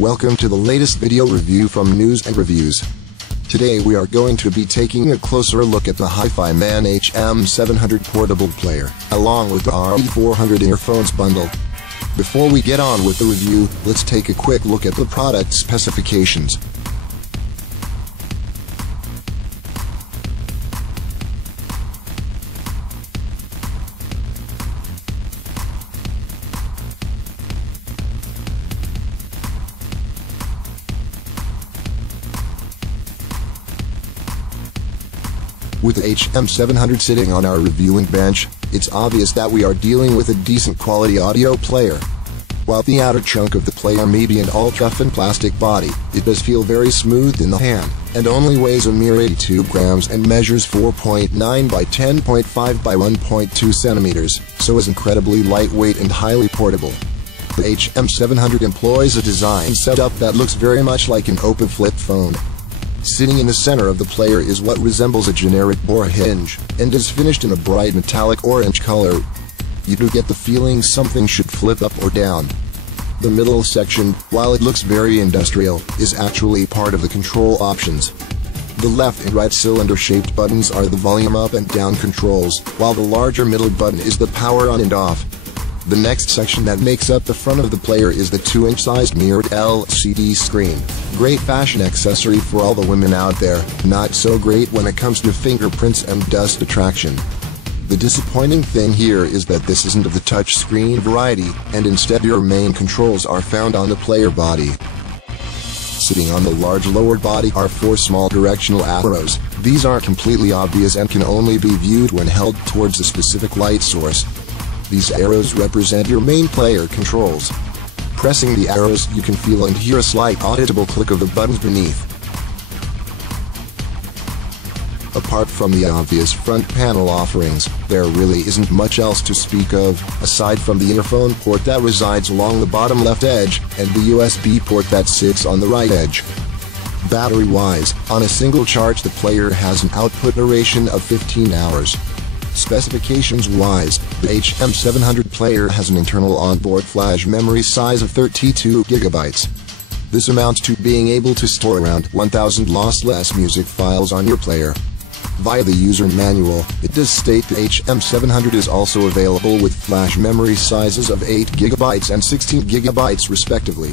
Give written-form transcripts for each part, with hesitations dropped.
Welcome to the latest video review from News and Reviews. Today we are going to be taking a closer look at the HiFiMAN HM700 portable player, along with the RE400 earphones bundle. Before we get on with the review, let's take a quick look at the product specifications. With the HM700 sitting on our reviewing bench, it's obvious that we are dealing with a decent quality audio player. While the outer chunk of the player may be an ultra-thin plastic body, it does feel very smooth in the hand, and only weighs a mere 82 grams and measures 4.9 by 10.5 by 1.2 centimeters, so is incredibly lightweight and highly portable. The HM700 employs a design setup that looks very much like an open flip phone. Sitting in the center of the player is what resembles a generic door hinge, and is finished in a bright metallic orange color. You do get the feeling something should flip up or down. The middle section, while it looks very industrial, is actually part of the control options. The left and right cylinder-shaped buttons are the volume up and down controls, while the larger middle button is the power on and off. The next section that makes up the front of the player is the 2-inch sized mirrored LCD screen. Great fashion accessory for all the women out there, not so great when it comes to fingerprints and dust attraction. The disappointing thing here is that this isn't of the touch screen variety, and instead your main controls are found on the player body. Sitting on the large lower body are 4 small directional arrows. These aren't completely obvious and can only be viewed when held towards a specific light source. These arrows represent your main player controls. Pressing the arrows, you can feel and hear a slight audible click of the buttons beneath. Apart from the obvious front panel offerings, there really isn't much else to speak of, aside from the earphone port that resides along the bottom left edge, and the USB port that sits on the right edge. Battery-wise, on a single charge the player has an output duration of 15 hours. Specifications-wise, the HM700 player has an internal onboard flash memory size of 32 GB. This amounts to being able to store around 1,000 lossless music files on your player. Via the user manual, it does state the HM700 is also available with flash memory sizes of 8 GB and 16 GB respectively.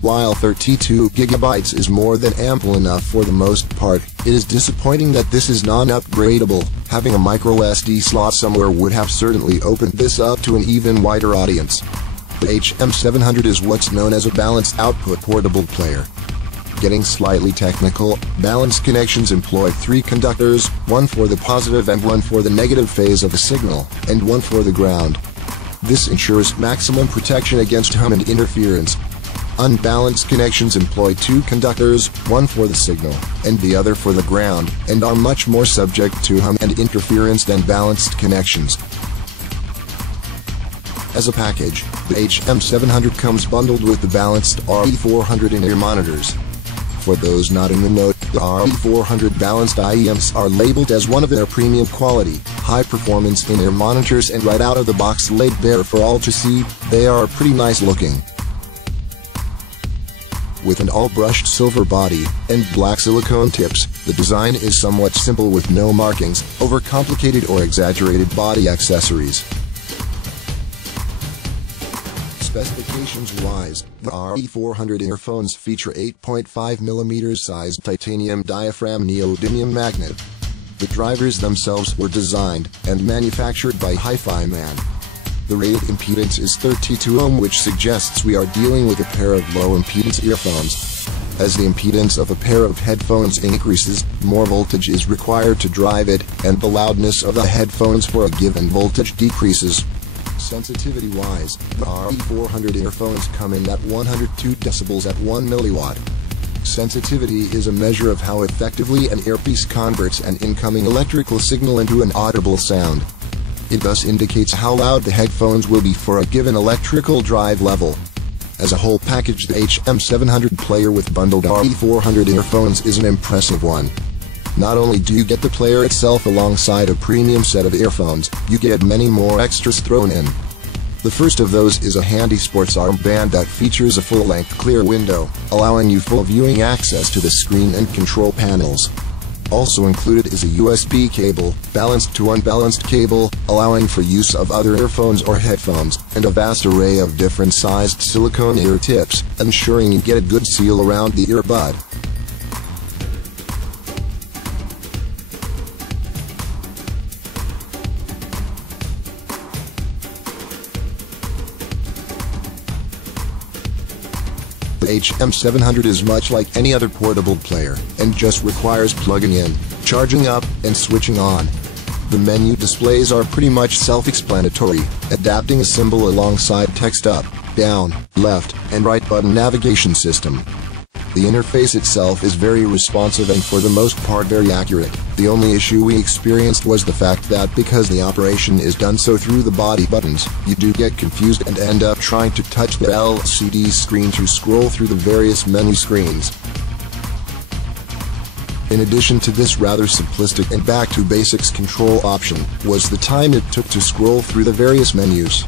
While 32 GB is more than ample enough for the most part, it is disappointing that this is non-upgradable. Having a microSD slot somewhere would have certainly opened this up to an even wider audience. The HM700 is what's known as a balanced output portable player. Getting slightly technical, balanced connections employ 3 conductors, one for the positive and one for the negative phase of a signal, and one for the ground. This ensures maximum protection against hum and interference. Unbalanced connections employ 2 conductors, one for the signal, and the other for the ground, and are much more subject to hum and interference than balanced connections. As a package, the HM700 comes bundled with the balanced RE400 in-ear monitors. For those not in the know, the RE400 balanced IEMs are labeled as one of their premium quality, high-performance in-ear monitors, and right out of the box laid bare for all to see, they are pretty nice looking. With an all-brushed silver body and black silicone tips, the design is somewhat simple with no markings, overcomplicated or exaggerated body accessories. Specifications-wise, the RE400 earphones feature 8.5mm sized titanium diaphragm neodymium magnet. The drivers themselves were designed and manufactured by HiFiMAN. The rated impedance is 32 ohm, which suggests we are dealing with a pair of low-impedance earphones. As the impedance of a pair of headphones increases, more voltage is required to drive it, and the loudness of the headphones for a given voltage decreases. Sensitivity-wise, the RE400 earphones come in at 102 decibels at 1 milliwatt. Sensitivity is a measure of how effectively an earpiece converts an incoming electrical signal into an audible sound. It thus indicates how loud the headphones will be for a given electrical drive level. As a whole package, the HM700 player with bundled RE400 earphones is an impressive one. Not only do you get the player itself alongside a premium set of earphones, you get many more extras thrown in. The first of those is a handy sports armband that features a full-length clear window, allowing you full viewing access to the screen and control panels. Also included is a USB cable, balanced to unbalanced cable, allowing for use of other earphones or headphones, and a vast array of different sized silicone ear tips, ensuring you get a good seal around the earbud. The HM700 is much like any other portable player, and just requires plugging in, charging up, and switching on. The menu displays are pretty much self-explanatory, adapting a symbol alongside text up, down, left, and right button navigation system. The interface itself is very responsive and for the most part very accurate. The only issue we experienced was the fact that because the operation is done so through the body buttons, you do get confused and end up trying to touch the LCD screen to scroll through the various menu screens. In addition to this rather simplistic and back to basics control option, was the time it took to scroll through the various menus.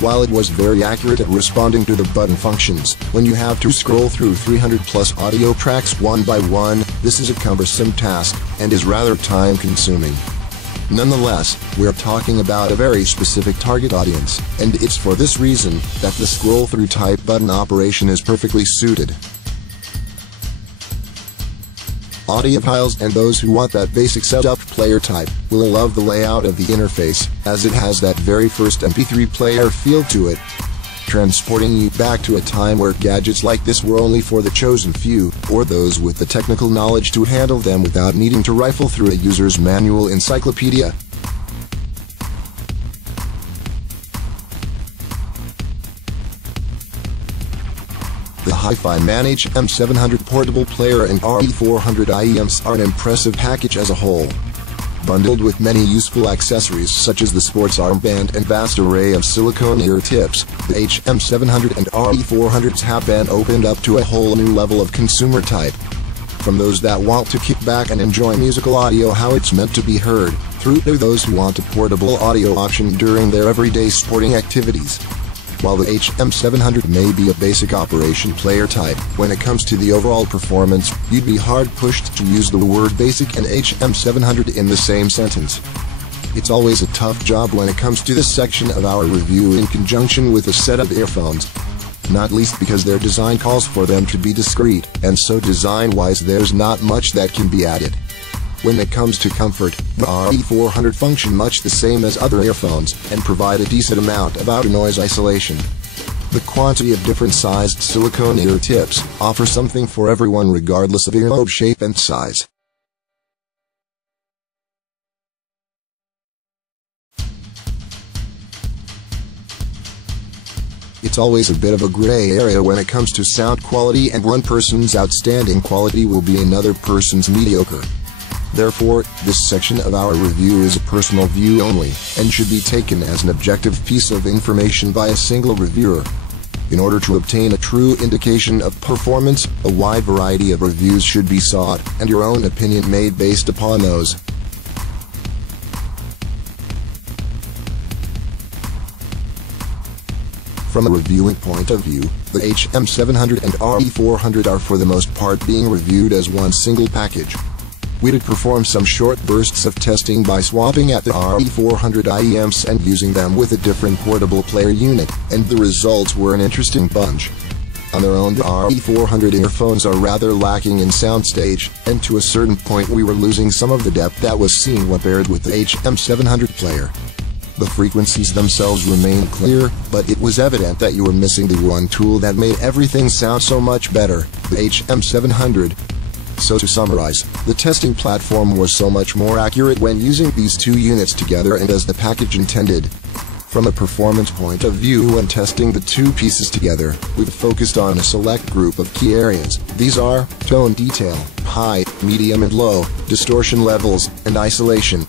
While it was very accurate at responding to the button functions, when you have to scroll through 300 plus audio tracks one by one, this is a cumbersome task, and is rather time consuming. Nonetheless, we're talking about a very specific target audience, and it's for this reason that the scroll through type button operation is perfectly suited. Audiophiles and those who want that basic setup player type will love the layout of the interface, as it has that very first MP3 player feel to it, transporting you back to a time where gadgets like this were only for the chosen few, or those with the technical knowledge to handle them without needing to rifle through a user's manual encyclopedia. The HiFiMAN HM700 portable player and RE400 IEMs are an impressive package as a whole. Bundled with many useful accessories such as the sports armband and vast array of silicone ear tips, the HM700 and RE400s have been opened up to a whole new level of consumer type. From those that want to kick back and enjoy musical audio how it's meant to be heard, through to those who want a portable audio option during their everyday sporting activities. While the HM700 may be a basic operation player type, when it comes to the overall performance, you'd be hard-pushed to use the word basic and HM700 in the same sentence. It's always a tough job when it comes to this section of our review in conjunction with a set of earphones. Not least because their design calls for them to be discreet, and so design-wise there's not much that can be added. When it comes to comfort, the RE400 function much the same as other earphones, and provide a decent amount of outer noise isolation. The quantity of different sized silicone ear tips offer something for everyone regardless of earlobe shape and size. It's always a bit of a gray area when it comes to sound quality, and one person's outstanding quality will be another person's mediocre. Therefore, this section of our review is a personal view only, and should be taken as an objective piece of information by a single reviewer. In order to obtain a true indication of performance, a wide variety of reviews should be sought, and your own opinion made based upon those. From a reviewing point of view, the HM700 and RE400 are for the most part being reviewed as one single package. We did perform some short bursts of testing by swapping at the RE400 IEMs and using them with a different portable player unit, and the results were an interesting bunch. On their own, the RE400 earphones are rather lacking in soundstage, and to a certain point we were losing some of the depth that was seen when paired with the HM700 player. The frequencies themselves remained clear, but it was evident that you were missing the one tool that made everything sound so much better, the HM700. So to summarize, the testing platform was so much more accurate when using these two units together and as the package intended. From a performance point of view when testing the two pieces together, we've focused on a select group of key areas. These are tone detail, high, medium and low, distortion levels, and isolation.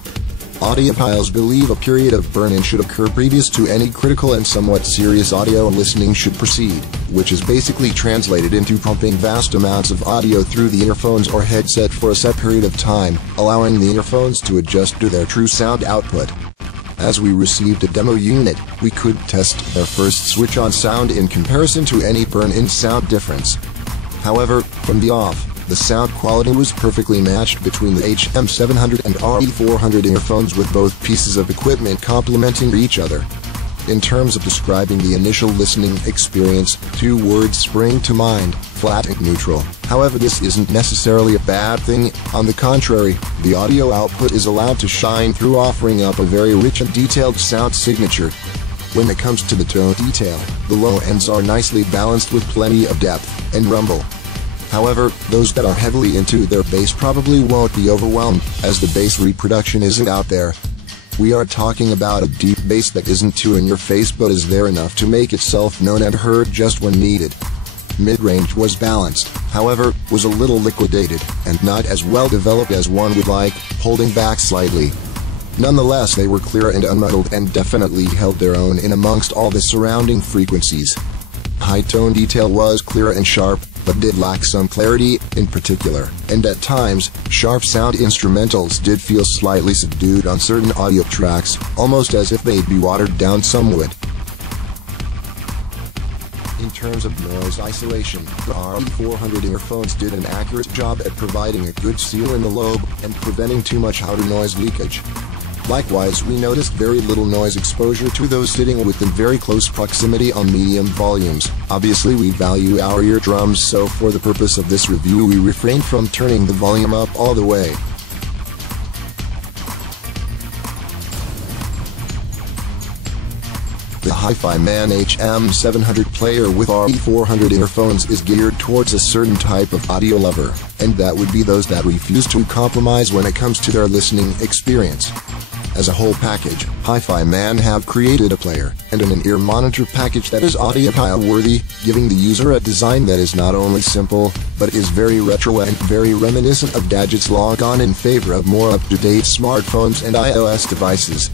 Audiophiles believe a period of burn-in should occur previous to any critical and somewhat serious audio listening should proceed, which is basically translated into pumping vast amounts of audio through the earphones or headset for a set period of time, allowing the earphones to adjust to their true sound output. As we received a demo unit, we could test their first switch-on sound in comparison to any burn-in sound difference. However, from the off, the sound quality was perfectly matched between the HM700 and RE400 earphones, with both pieces of equipment complementing each other. In terms of describing the initial listening experience, two words spring to mind: flat and neutral. However, this isn't necessarily a bad thing. On the contrary, the audio output is allowed to shine through, offering up a very rich and detailed sound signature. When it comes to the tone detail, the low ends are nicely balanced with plenty of depth and rumble. However, those that are heavily into their bass probably won't be overwhelmed, as the bass reproduction isn't out there. We are talking about a deep bass that isn't too in your face but is there enough to make itself known and heard just when needed. Mid-range was balanced, however, was a little liquidated, and not as well developed as one would like, holding back slightly. Nonetheless, they were clear and unmuddled and definitely held their own in amongst all the surrounding frequencies. High tone detail was clear and sharp, but did lack some clarity in particular, and at times, sharp sound instrumentals did feel slightly subdued on certain audio tracks, almost as if they'd be watered down somewhat. In terms of noise isolation, the RE400 earphones did an accurate job at providing a good seal in the lobe and preventing too much outer noise leakage. Likewise, we noticed very little noise exposure to those sitting within very close proximity on medium volumes. Obviously, we value our eardrums, so for the purpose of this review we refrained from turning the volume up all the way. The HiFiMAN HM700 player with RE400 earphones is geared towards a certain type of audio lover, and that would be those that refuse to compromise when it comes to their listening experience. As a whole package, HiFiMAN have created a player and an in-ear monitor package that is audiophile-worthy, giving the user a design that is not only simple, but is very retro and very reminiscent of gadgets long gone in favor of more up-to-date smartphones and iOS devices.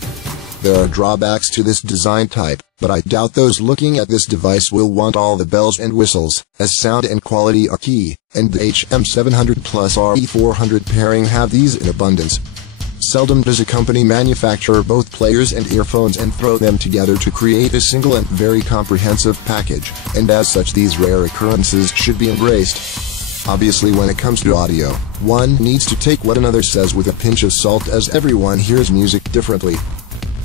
There are drawbacks to this design type, but I doubt those looking at this device will want all the bells and whistles, as sound and quality are key, and the HM700 plus RE400 pairing have these in abundance. Seldom does a company manufacture both players and earphones and throw them together to create a single and very comprehensive package, and as such these rare occurrences should be embraced. Obviously, when it comes to audio, one needs to take what another says with a pinch of salt, as everyone hears music differently.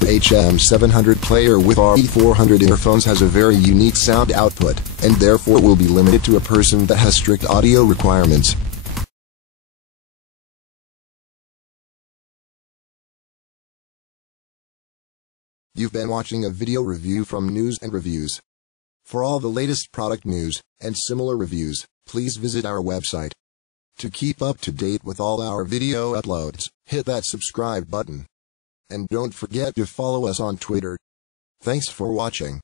The HM700 player with RE400 earphones has a very unique sound output, and therefore will be limited to a person that has strict audio requirements. You've been watching a video review from News and Reviews. For all the latest product news and similar reviews, please visit our website. To keep up to date with all our video uploads, hit that subscribe button. And don't forget to follow us on Twitter. Thanks for watching.